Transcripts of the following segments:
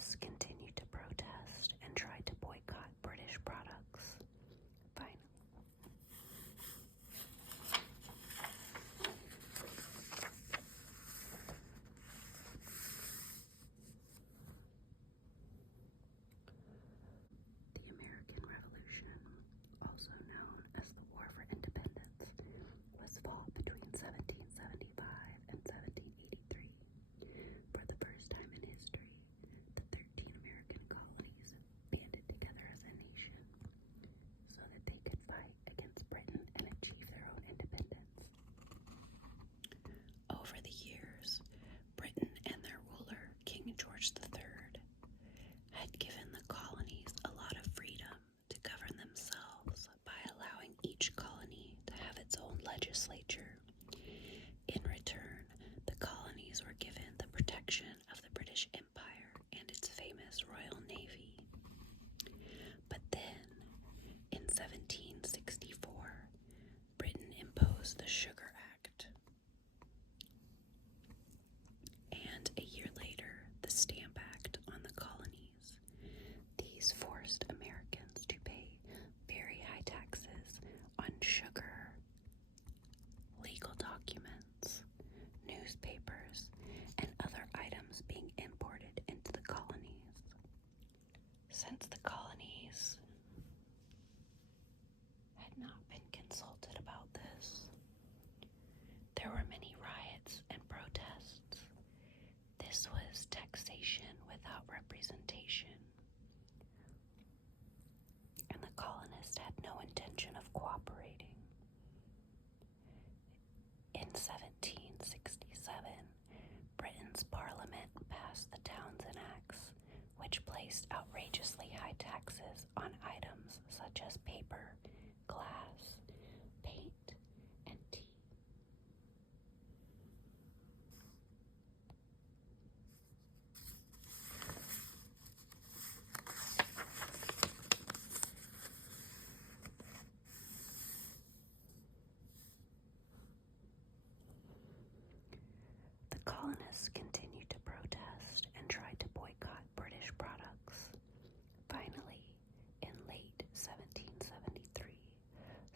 colonists continued to protest and tried to boycott British products. Finally, the American Revolution, also known as the War for Independence, was fought between 1775 and 1783. For the first time in history, the 13 American colonies banded together as a nation so that they could fight against Britain and achieve their own independence. Over the years, Britain and their ruler, King George III, had given the colonies a lot of freedom to govern themselves by allowing each colony to have its own legislature. In return, the colonies were given the protection of the British Empire and its famous Royal Navy. But then, in 1764, Britain imposed the Sugar Act. And a year later, the Stamp Act on the colonies. These forced Americans to pay very high taxes on sugar, legal documents, newspapers, and other items being imported into the colonies. Since the colonies had not been consulted about this, there were many riots and protests. This was taxation without representation, and the colonists had no intention of cooperating. In 1767, Britain's Parliament passed the Townshend Acts, which placed outrageously high taxes on items such as paper, glass, paint, and tea. The colonists continued to protest and tried to boycott British products. Finally, in late 1773,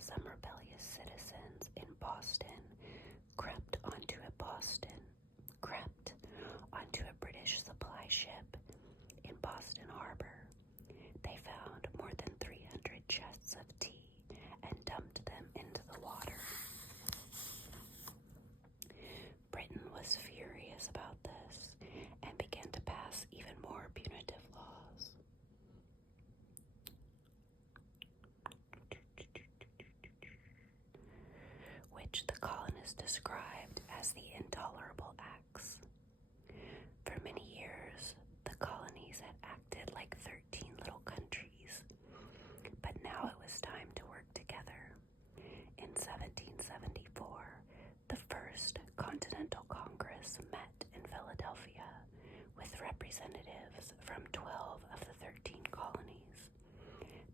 some rebellious citizens in Boston crept onto a British supply ship in Boston Harbor. They found more than 300 chests of tea and dumped them into the water. Britain was furious about this and began to pass even more punitive laws. Which the colonists described as the Intolerable Acts. For many years, the colonies had acted like 13 little countries, but now it was time to work together. In 1774, the First Continental Congress met in Philadelphia with representatives from 12 of the 13 colonies.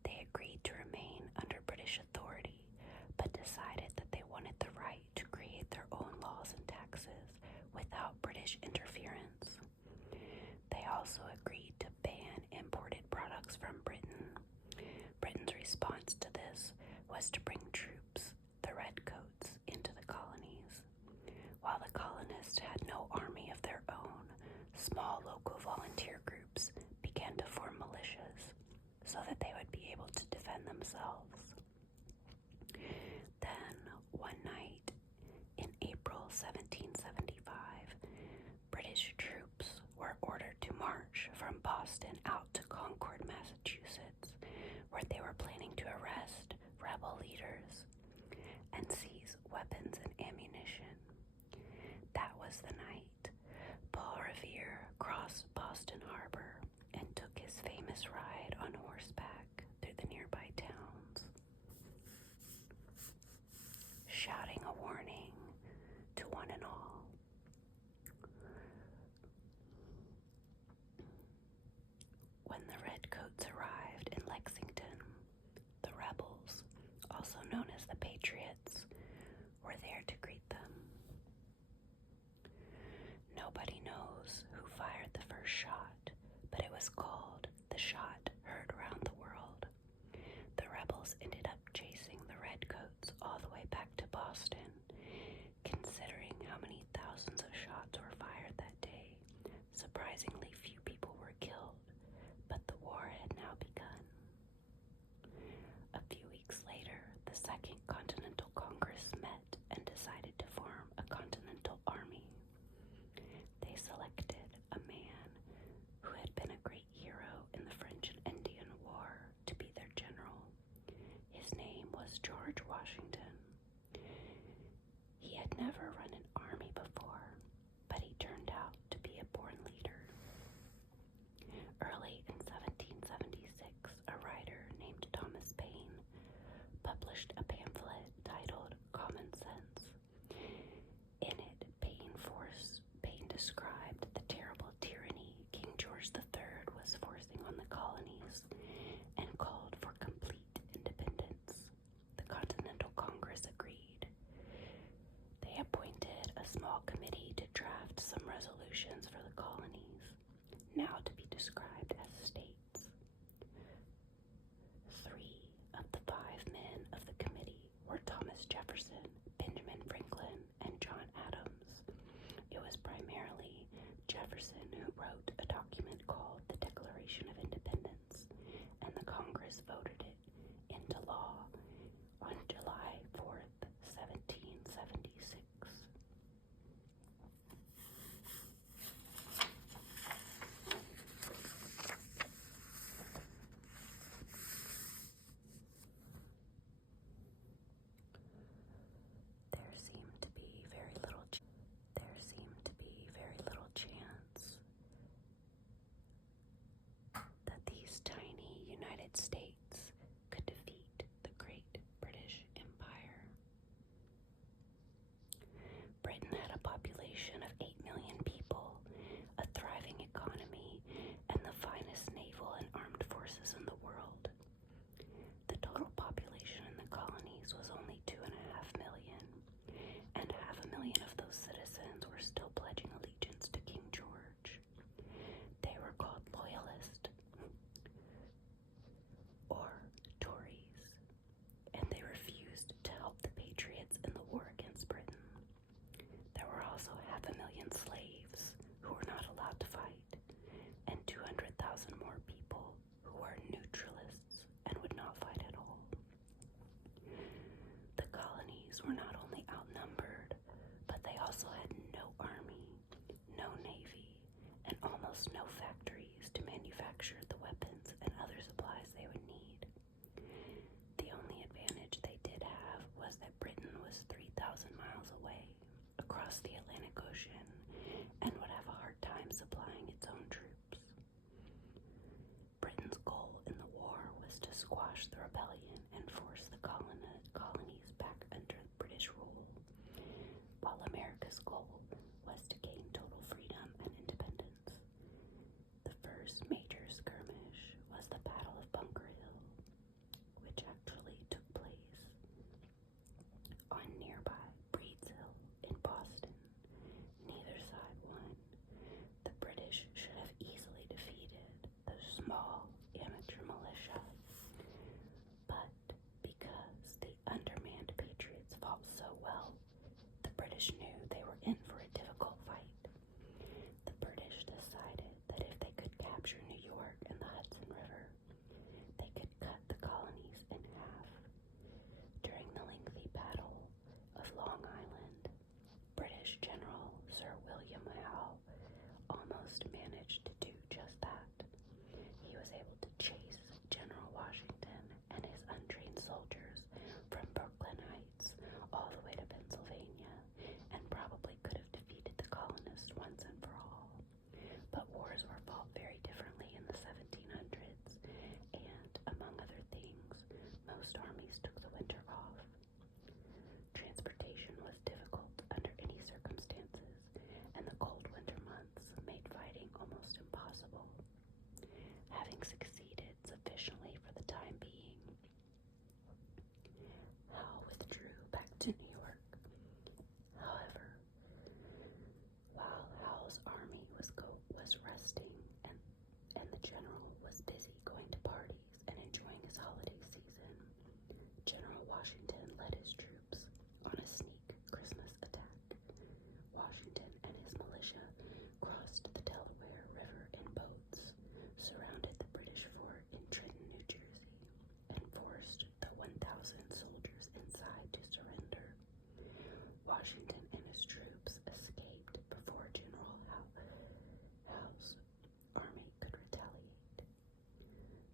They agreed to remain under British authority, but decided that they wanted the right to create their own laws and taxes without British interference. They also agreed to ban imported products from Britain. Britain's response to this was to bring troops, the Redcoats, into the colonies. While the colonists had no army of their own, small local volunteer groups began to form militias so that they would be able to defend themselves. Then, one night, in April 1775, British troops were ordered to march from Boston out to Concord, Massachusetts, where they were planning to arrest rebel leaders and seize weapons and ammunition. That was the night Paul Revere crossed Boston Harbor and took his famous ride on horseback through the nearby towns, shouting a warning to one and all. When the Redcoats arrived in Lexington, the rebels, also known as the Patriots, were there to greet them. Nobody knows who fired the first shot, but it was generals ended up chasing the redcoats all the way back to Boston. Considering how many thousands of shots were fired that day, surprisingly few people were killed, but the war had now begun. A few weeks later, the Second Continental Congress met and decided to form a Continental Army. They selected a man who had been a great hero in the French and Indian War to be their general. His name was George Washington. He had never run an army before, but he turned out to be a born leader. Early in 1776, a writer named Thomas Paine published a pamphlet titled Common Sense. In it, Paine described the terrible tyranny King George III was forcing on the colonies and called for complete independence. The Continental Congress agreed. They appointed a small committee to draft some resolutions for the colonies, now to be described as states. 3 of the 5 men of the committee were Thomas Jefferson, Benjamin Franklin, and John Adams. It was primarily Jefferson who wrote a document called the Declaration of Independence, and the Congress voted it into law on July 4th, 1776. There seemed to be very little chance that these tiny United States could defeat the Great British Empire. Britain had a population of 8 million people, a thriving economy, and the finest naval and armed forces in the world. The total population in the colonies was only 2.5 million, and 500,000 of those citizens were still pledging allegiance to King George. They were called Loyalists or Tories, and they refused to help the Patriots in the war against Britain. There were also 500,000 slaves who were not allowed to fight, and 200,000 more people who were neutralists and would not fight at all. The colonies were not only outnumbered, but they also had no army, no navy, and almost no factories to manufacture the weapons and other supplies they would need. The only advantage they did have was that Britain was 3,000 miles away across the Atlantic Ocean and would have a hard time supplying its own troops. Britain's goal in the war was to squash the rebellion and force the colonies back under British rule, while America's goal was to gain total freedom and independence. The first major skirmish was the Battle of Bunker Hill, which actually took place on nearby Breeds Hill in Boston. Neither side won. The British should have easily defeated the small amateur militia, but because the undermanned Patriots fought so well, the British knew they were in for Washington and his troops escaped before General Howe's army could retaliate.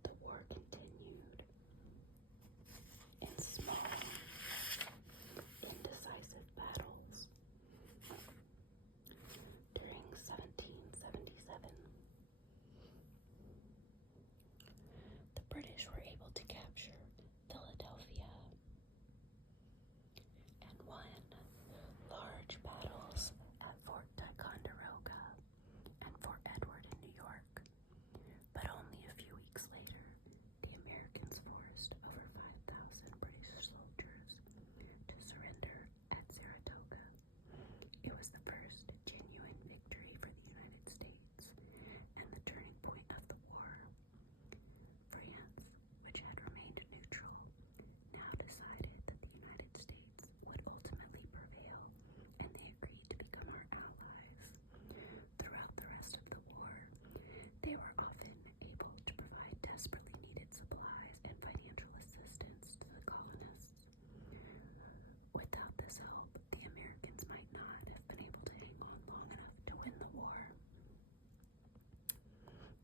The war continued in small, indecisive battles. During 1777, the British were able to capture Philadelphia and won large battles at Fort Ticonderoga and Fort Edward in New York. But only a few weeks later, the Americans forced over 5,000 British soldiers to surrender at Saratoga. It was the first genuine victory for the United States and the turning point of the war. France, which had remained neutral, now decided that the United States would ultimately prevail, and they agreed to become our allies. Throughout the rest of the war, they were often able to provide desperately needed supplies and financial assistance to the colonists. Without this help, the Americans might not have been able to hang on long enough to win the war.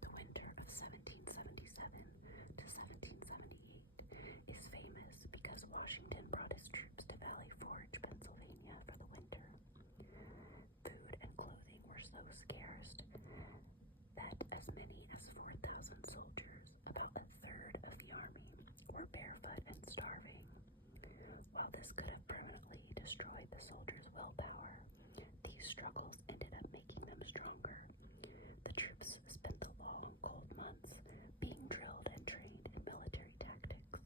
The winter of 1777 to 1778 is famous because Washington brought his troops to Valley Forge, Pennsylvania for the winter. Food and clothing were so scarce that as many as 4,000 soldiers, about a third of the army, were barefoot and starving. While this could have permanently destroyed the soldiers' willpower, these struggles ended up making them stronger. The troops spent the long, cold months being drilled and trained in military tactics.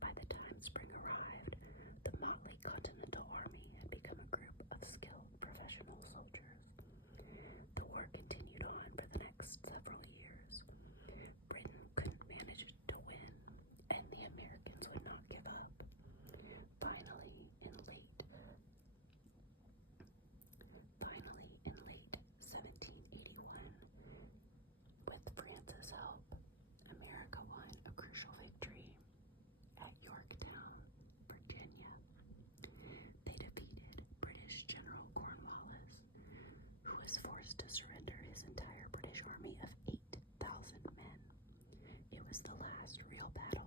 By the time spring arrived, the motley Continental Army had become a group of skilled professional soldiers. The war continued on for the next several years. Britain couldn't manage to win, and the Americans would not give up. Finally, in late 1781, with France's help, America won a crucial victory at Yorktown, Virginia. They defeated British General Cornwallis, who was forced to surrender his entire British army of 8,000 men. It was the last real battle